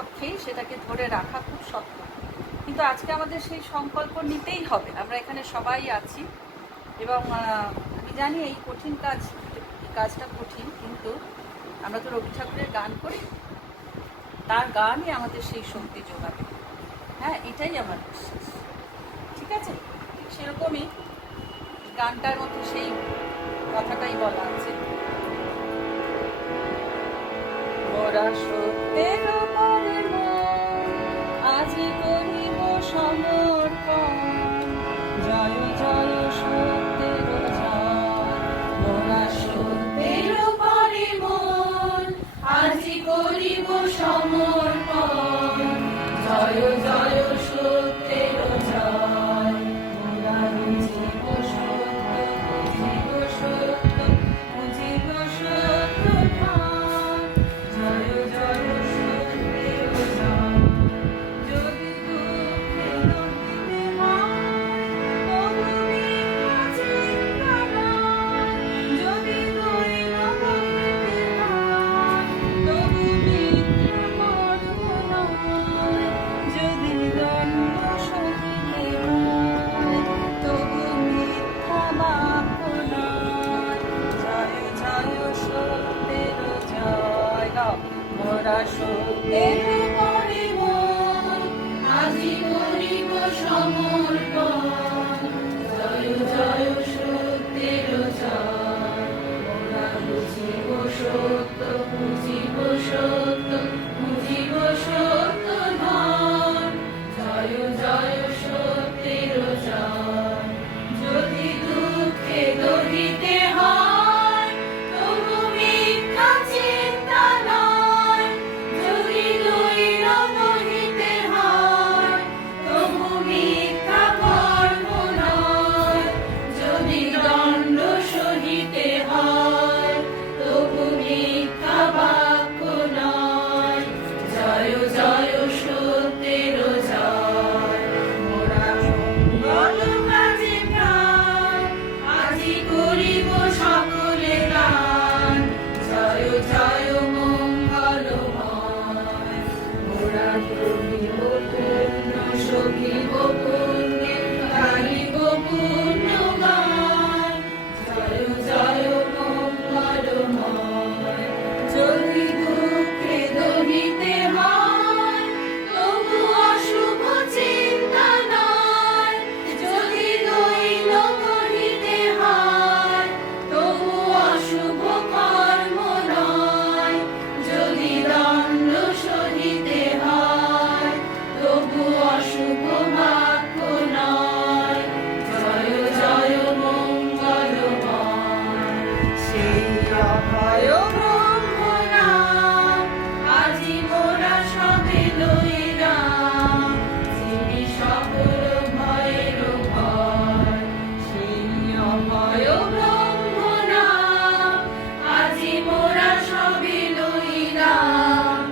পক্ষেই সেটাকে ধরে রাখা খুব শক্ত, কিন্তু আজকে আমাদের সেই সংকল্প নিতেই হবে। আমরা এখানে সবাই আছি এবং আমি জানি এই কঠিন কাজটা কঠিন, কিন্তু আমরা তো রবি ঠাকুরের গান করি, তার গানই আমাদের সেই শক্তি যোগাবে। হ্যাঁ, এটাই আমার বিশ্বাস। ঠিক আছে, ঠিক সেরকমই গানটার মধ্যে সেই কথাটাই বলা আছে, মোরা সত্যের উপরে আজি করিব সমর্পণ, জয় জয় সত্যের জয়। মোরা সত্যের উপরে মন আজি করিব সমর্পণ, জয় জয় সত্যের জয়। মোরা বুঝিব সত্য, বুঝিব সত্য, বুঝিব সত্য ধাম, জয় জয় সত্যের জয়। যদি দুঃখে দণ্ডিতে হয়, তবু মিথ্যা চিন্তা নয়, যদি দৈন বহিতে হয়, তবু মিথ্যা কর্ম নয়, যদি দণ্ড সহিতে হয়, তবু মিথ্যা বাক্য নয়, জয় জয় সত্যের জয়। গাও, মোরা সত্যের উপরে মন আজি করিব সমর্পণ, জয় জয় সত্যের জয়। মোরা বুঝিব সত্য, বুঝিব সত্য, বুঝিব সত্য ধন, জয় জয় সত্যের জয়। যদি দুঃখে দহিতে হয়, তবু মিথ্যা চিন্তা নয়, যদি দৈন বহিতে হয়, তবু মিথ্যা কর্ম নয়, যদি দণ্ড সহিতে হয়, তবু মিথ্যা বাক্য নয়, জয় জয় সত্যের জয়। মোরা মঙ্গল কাজে প্রাণ আজি করিব সকলে গান, জয় জয় মঙ্গলময়। মোরা করিব পূর্ণ, সখিব পুণ্যে, গাহিব পুণ্য গান, জয় জয় মঙ্গলময়। যদি দুঃখে দহিতে হয়, তবু অশুভ চিন্তা নয়, যদি দৈন বহিতে হয়, তবু অশুভ কর্ম নয়, যদি দণ্ড সহিতে হয়, তবু অশুভ বাক্য নয়, জয় জয় মঙ্গলময়। সেই অভয় ব্রহ্ম নাম আজি মোরা সবে লইলাম, যিনি সকল ভয়ের ভয়। সেই অভয় ব্রহ্ম নাম আজি মোরা সবে লইলাম,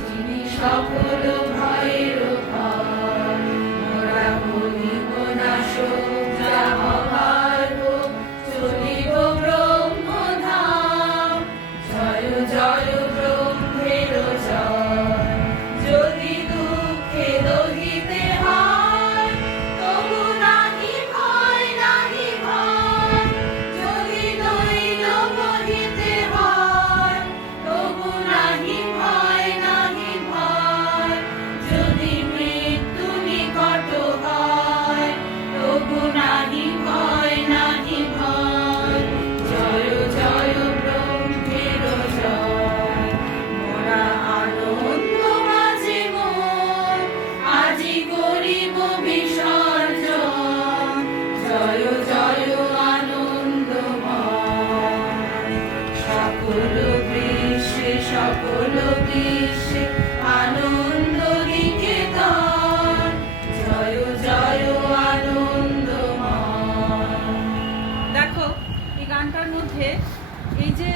যিনি সকল ভয়ের ভয়। মোরা বলিব না শোক, যা হবার হোক, চলিব ব্রহ্মধাম, জয় জয় ব্রহ্মের জয়। যদি দুঃখে দহিতে হয়, তবু নাহি ভয়, নাহি ভয়, যদি দৈন বহিতে হয়, তবু নাহি ভয়, নাহি ভয়, যদি মৃত্যু নিকট হয়, তবু নাহি ভয়, নাহি ভয়, জয় জয় ব্রহ্মের জয়। মোরা আনন্দ মাঝে মন আজি করিব বিসর্জন, জয় জয় আনন্দময়। সকল বিশ্বে, সকল বিশ্বে আনন্দ নিকেতন, জয় জয় আনন্দময়। দেখো, এই গানটার মধ্যে এই যে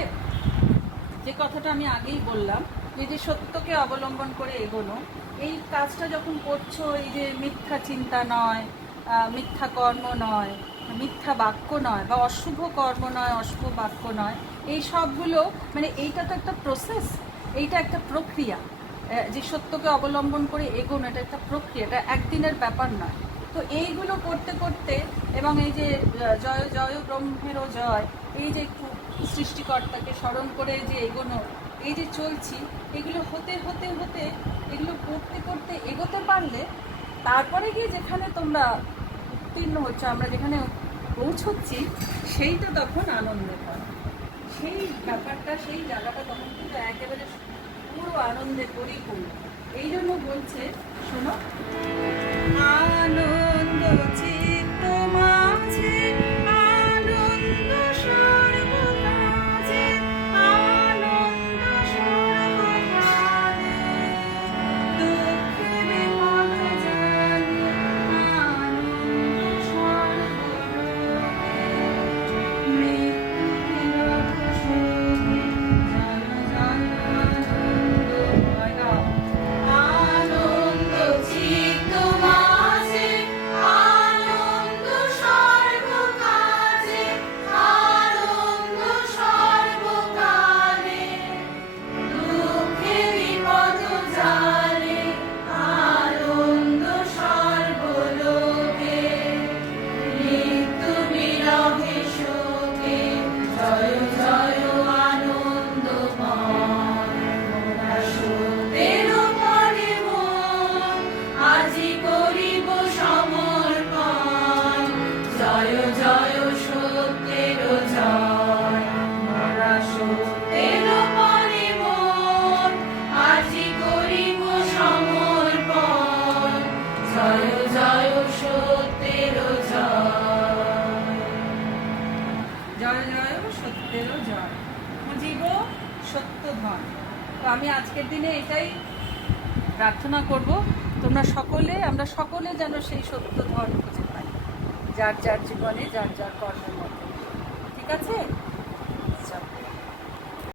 যে কথাটা আমি আগেই বললাম, যে সত্যকে অবলম্বন করে এগোনো, এই কাজটা যখন করছো, এই যে মিথ্যা চিন্তা নয়, মিথ্যা কর্ম নয়, মিথ্যা বাক্য নয়, বা অশুভ কর্ম নয়, অশুভ বাক্য নয়, এই সবগুলো মানে এইটা তো একটা প্রসেস, এইটা একটা প্রক্রিয়া। যে সত্যকে অবলম্বন করে এগোনো, এটা একটা প্রক্রিয়া, এটা একদিনের ব্যাপার নয়। তো এইগুলো করতে করতে এবং এই যে জয় জয় ব্রহ্মেরও জয়, এই যে একটু সৃষ্টিকর্তাকে স্মরণ করে যে এগোনো, এই যে চলছি, এগুলো হতে হতে হতে এগুলো করতে করতে এগোতে পারলে তারপরে গিয়ে যেখানে তোমরা উত্তীর্ণ হচ্ছে, আমরা যেখানে পৌঁছচ্ছি, সেইটা তখন আনন্দের হয়। সেই ব্যাপারটা, সেই জায়গাটা তখন কিন্তু একেবারে পুরো আনন্দে পরিপূর্ণ। এই জন্য বলছে, শোনো, আনন্দ চিত্ত মাঝে আনন্দ সর্বকাজে, আনন্দ সর্বকালে, দুঃখে বিপদ জানি আনন্দ সর্বলোকে, মৃত্যু বিরহ শোকে জয় জয় আনন্দ চিত্ত মাঝে আনন্দ সর্বকাজে, আনন্দ সর্বকালে, দুঃখে বিপদ জালে আনন্দ সর্বলোকে, মৃত্যু বিরহে শোকে জয় জয় আনন্দময়। সত্যের পরে মন আজি করিব সমর্পণ, জয় জয় সত্যের জয়। মোরা সত্যের পরে মন আজি করিব সমর্পণ, জয় জয় সত্যের জয়। জয় জয় সত্যের জয়। জীব সত্য ধন। তো আমি আজকের দিনে এটাই প্রার্থনা করব, তোমরা সকলে, আমরা সকলে যেন সেই সত্য ধন খুঁজে পাই, যার যার জীবনে, যার যার কর্মের মধ্যে। ঠিক আছে?